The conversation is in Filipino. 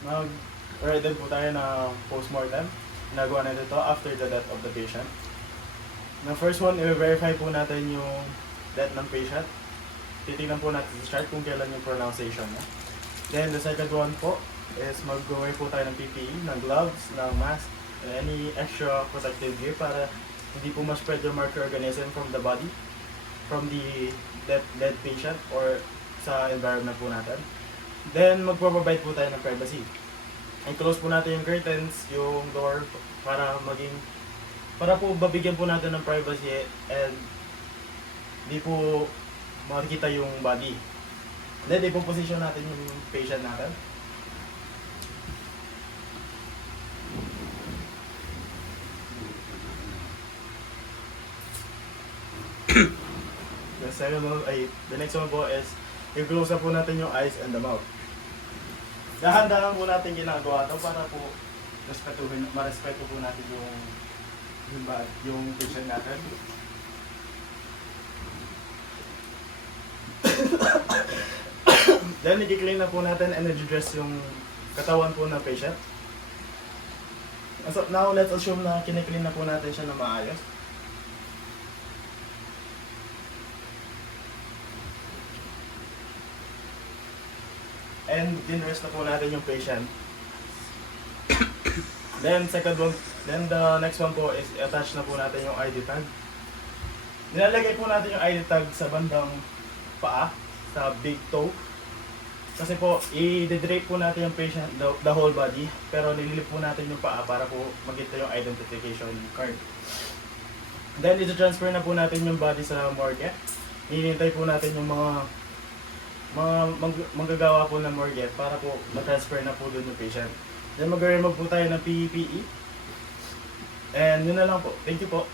Mag-ready po tayo na post-mortem. Nagawa na ito after the death of the patient. The first one, i-verify po natin yung death ng patient. Titingnan po natin sa chart kung kailan yung pronunciation niya. Then the second one po is mag-wear po tayo ng PPE, ng gloves, ng mask, and any extra protective gear para hindi po ma-spread yung microorganism from the body, from the dead patient or sa environment po natin. Then magpo-provide po tayo ng privacy. I-close po natin yung curtains, yung door para po babigyan po natin ng privacy and di po makikita yung body. Then ipoposition natin yung patient natin. The next one po is i-close na po natin yung eyes and the mouth. Dahan-dahan po natin ginagawa ito para po marespeto po natin yung patient natin. Then i-clean na po natin and i-dress yung katawan po ng patient. So now let's assume na kine-clean na po natin siya na maayos. And dinrest na po natin yung patient. Then the next one po is attach na po natin yung ID tag. Nilalagay po natin yung ID tag sa bandang paa, sa big toe. Kasi po, i-drape po natin yung patient, the whole body, pero nililip po natin yung paa para po magkita yung identification card. Then, i-transfer na po natin yung body sa morgue. Hinihintay po natin yung mga manggagawa po ng morgue para po ma-transfer na po doon yung patient. Then, mag-remove po tayo ng PPE. And yun na lang po. Thank you po.